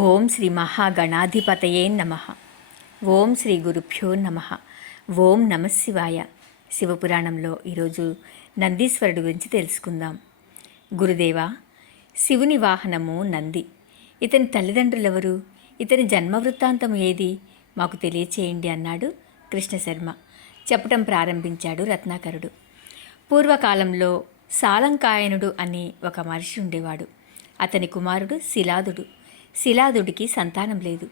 ఓం శ్రీ మహాగణాధిపతయే నమ. ఓం శ్రీ గురుభ్యో నమ. ఓం నమ శివాయ. శివపురాణంలో ఈరోజు నందీశ్వరుడు గురించి తెలుసుకుందాం. గురుదేవా, శివుని వాహనము నంది. ఇతని తల్లిదండ్రులెవరు? ఇతని జన్మ వృత్తాంతం ఏది? మాకు తెలియచేయండి అన్నాడు కృష్ణశర్మ. చెప్పటం ప్రారంభించాడు రత్నాకరుడు. పూర్వకాలంలో సాలంకాయనుడు అని ఒక మనిషి ఉండేవాడు. అతని కుమారుడు శిలాదుడు. శిలాదుడికి సంతానం లేదు.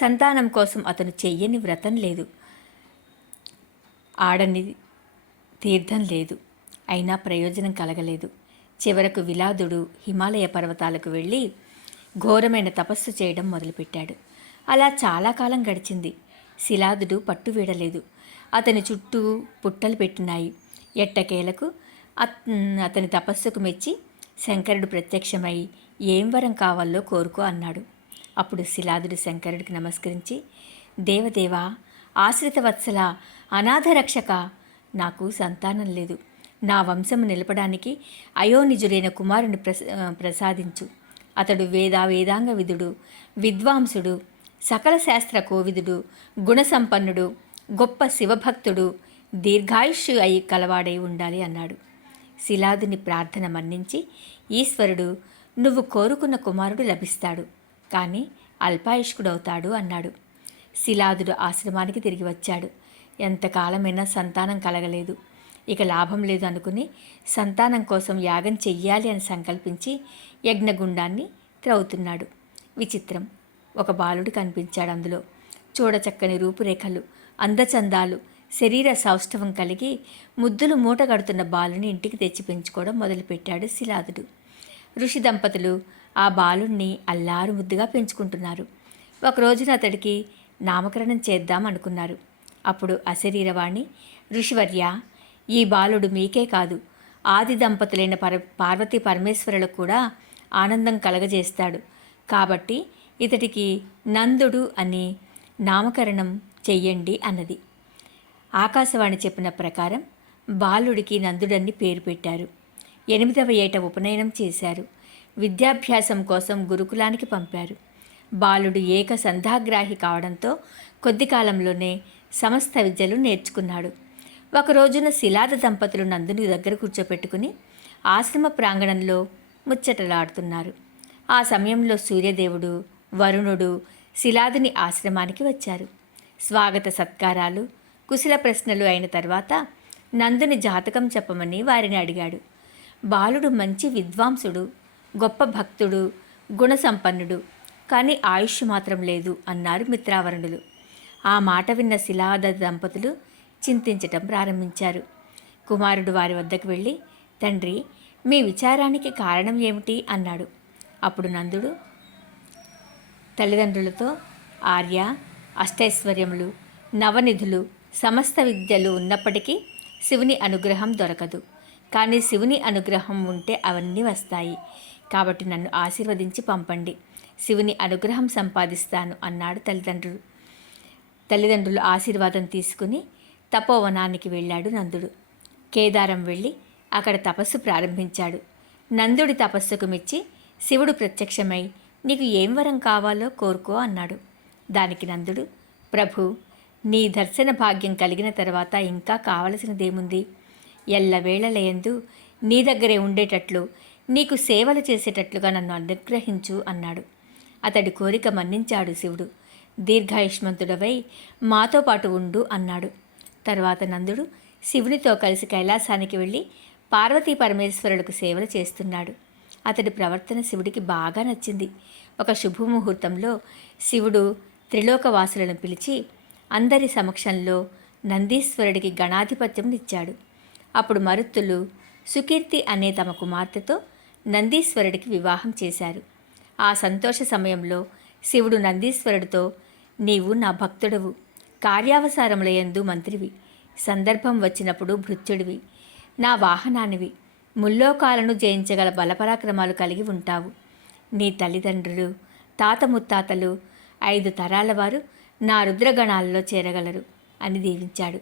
సంతానం కోసం అతను చెయ్యని వ్రతం లేదు, ఆడని తీర్థం లేదు. అయినా ప్రయోజనం కలగలేదు. చివరకు విలాదుడు హిమాలయ పర్వతాలకు వెళ్ళి ఘోరమైన తపస్సు చేయడం మొదలుపెట్టాడు. అలా చాలా కాలం గడిచింది. శిలాదుడు పట్టు వీడలేదు. అతని చుట్టూ పుట్టలు పెట్టినాయి. ఎట్టకేలకు అతని తపస్సుకు మెచ్చి శంకరుడు ప్రత్యక్షమై ఏం వరం కావాలో కోరుకో అన్నాడు. అప్పుడు శిలాదుడు శంకరుడికి నమస్కరించి, దేవదేవా, ఆశ్రిత వత్సల, అనాథ రక్షక, నాకు సంతానం లేదు. నా వంశము నిలపడానికి అయోనిజుడైన కుమారుని ప్రసాదించు. అతడు వేదాంగ విదుడు, విద్వాంసుడు, సకల శాస్త్ర కోవిదుడు, గుణసంపన్నుడు, గొప్ప శివభక్తుడు, దీర్ఘాయుష్యు అయి కలవాడై ఉండాలి అన్నాడు. శిలాదుని ప్రార్థన మన్నించి, ఈశ్వరుడు, నువ్వు కోరుకున్న కుమారుడు లభిస్తాడు, కానీ అల్పాయుష్కుడవుతాడు అన్నాడు. శిలాదుడు ఆశ్రమానికి తిరిగి వచ్చాడు. ఎంతకాలమైనా సంతానం కలగలేదు. ఇక లాభం లేదు అనుకుని సంతానం కోసం యాగం చెయ్యాలి అని సంకల్పించి యజ్ఞగుండాన్ని త్రవ్వుతున్నాడు. విచిత్రం, ఒక బాలుడు కనిపించాడు. అందులో చూడచక్కని రూపురేఖలు, అందచందాలు, శరీర సౌష్ఠవం కలిగి ముద్దులు మూటగడుతున్న బాలుని ఇంటికి తెచ్చి పెంచుకోవడం మొదలుపెట్టాడు శిలాదుడు. ఋషి దంపతులు ఆ బాలుణ్ణి అల్లారు ముద్దుగా పెంచుకుంటున్నారు. ఒక రోజున అతడికి నామకరణం చేద్దాం అనుకున్నారు. అప్పుడు అశరీరవాణి, ఋషివర్య, ఈ బాలుడు మీకే కాదు, ఆది దంపతులైన పార్వతీ పరమేశ్వరులకు కూడా ఆనందం కలగజేస్తాడు. కాబట్టి ఇతడికి నందుడు అని నామకరణం చెయ్యండి అన్నది. ఆకాశవాణి చెప్పిన ప్రకారం బాలుడికి నందుడని పేరు పెట్టారు. 8వ ఏట ఉపనయనం చేశారు. విద్యాభ్యాసం కోసం గురుకులానికి పంపారు. బాలుడు ఏక సంధాగ్రాహి కావడంతో కొద్ది కాలంలోనే సమస్త విద్యలు నేర్చుకున్నాడు. ఒక రోజున శిలాద దంపతులు నందుని దగ్గర కూర్చోపెట్టుకుని ఆశ్రమ ప్రాంగణంలో ముచ్చటలాడుతున్నారు. ఆ సమయంలో సూర్యదేవుడు, వరుణుడు శిలాదుని ఆశ్రమానికి వచ్చారు. స్వాగత సత్కారాలు, కుశల ప్రశ్నలు అయిన తర్వాత నందుని జాతకం చెప్పమని వారిని అడిగాడు. బాలుడు మంచి విద్వాంసుడు, గొప్ప భక్తుడు, గుణసంపన్నుడు, కానీ ఆయుష్ మాత్రం లేదు అన్నారు మిత్రావరుణులు. ఆ మాట విన్న శిలాద దంపతులు చింతించటం ప్రారంభించారు. కుమారుడు వారి వద్దకు వెళ్ళి, తండ్రి, మీ విచారానికి కారణం ఏమిటి అన్నాడు. అప్పుడు నందుడు తల్లిదండ్రులతో, ఆర్య, అష్టైశ్వర్యములు, నవనిధులు, సమస్త విద్యలు ఉన్నప్పటికీ శివుని అనుగ్రహం దొరకదు. కానీ శివుని అనుగ్రహం ఉంటే అవన్నీ వస్తాయి. కాబట్టి నన్ను ఆశీర్వదించి పంపండి, శివుని అనుగ్రహం సంపాదిస్తాను అన్నాడు తల్లిదండ్రులు ఆశీర్వాదం తీసుకుని తపోవనానికి వెళ్ళాడు నందుడు. కేదారం వెళ్ళి అక్కడ తపస్సు ప్రారంభించాడు. నందుడి తపస్సుకు మెచ్చి శివుడు ప్రత్యక్షమై, నీకు ఏం వరం కావాలో కోరుకో అన్నాడు. దానికి నందుడు, ప్రభు, నీ దర్శన భాగ్యం కలిగిన తర్వాత ఇంకా కావలసినదేముంది? ఎల్లవేళలయందు నీ దగ్గరే ఉండేటట్లు, నీకు సేవలు చేసేటట్లుగా నన్ను అనుగ్రహించు అన్నాడు. అతడి కోరిక మన్నించాడు శివుడు. దీర్ఘాయుష్మంతుడవై మాతో పాటు ఉండు అన్నాడు. తర్వాత నందుడు శివునితో కలిసి కైలాసానికి వెళ్ళి పార్వతీ పరమేశ్వరులకు సేవలు చేస్తున్నాడు. అతడి ప్రవర్తన శివుడికి బాగా నచ్చింది. ఒక శుభముహూర్తంలో శివుడు త్రిలోకవాసులను పిలిచి అందరి సమక్షంలో నందీశ్వరుడికి గణాధిపత్యం ఇచ్చాడు. అప్పుడు మరుత్తులు సుకీర్తి అనే తమ కుమార్తెతో నందీశ్వరుడికి వివాహం చేశారు. ఆ సంతోష సమయంలో శివుడు నందీశ్వరుడితో, నీవు నా భక్తుడవు, కార్యావసారములయందు మంత్రివి, సందర్భం వచ్చినప్పుడు భృత్యుడివి, నా వాహనానివి, ముల్లోకాలను జయించగల బలపరాక్రమాలు కలిగి ఉంటావు. నీ తల్లిదండ్రులు, తాత ముత్తాతలు, 5 తరాల వారు నా రుద్రగణాలలో చేరగలరు అని దీవించాడు.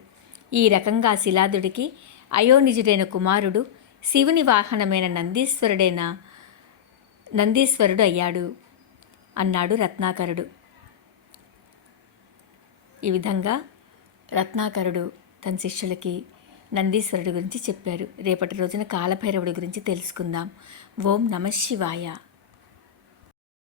ఈ రకంగా శిలాదుడికి అయోనిజుడైన కుమారుడు శివుని వాహనమైన నందీశ్వరుడు అయ్యాడు. అన్నాడు రత్నాకరుడు. ఈ విధంగా రత్నాకరుడు తన శిష్యులకి నందీశ్వరుడి గురించి చెప్పారు. రేపటి రోజున కాలభైరవుడి గురించి తెలుసుకుందాం. ఓం నమః శివాయ.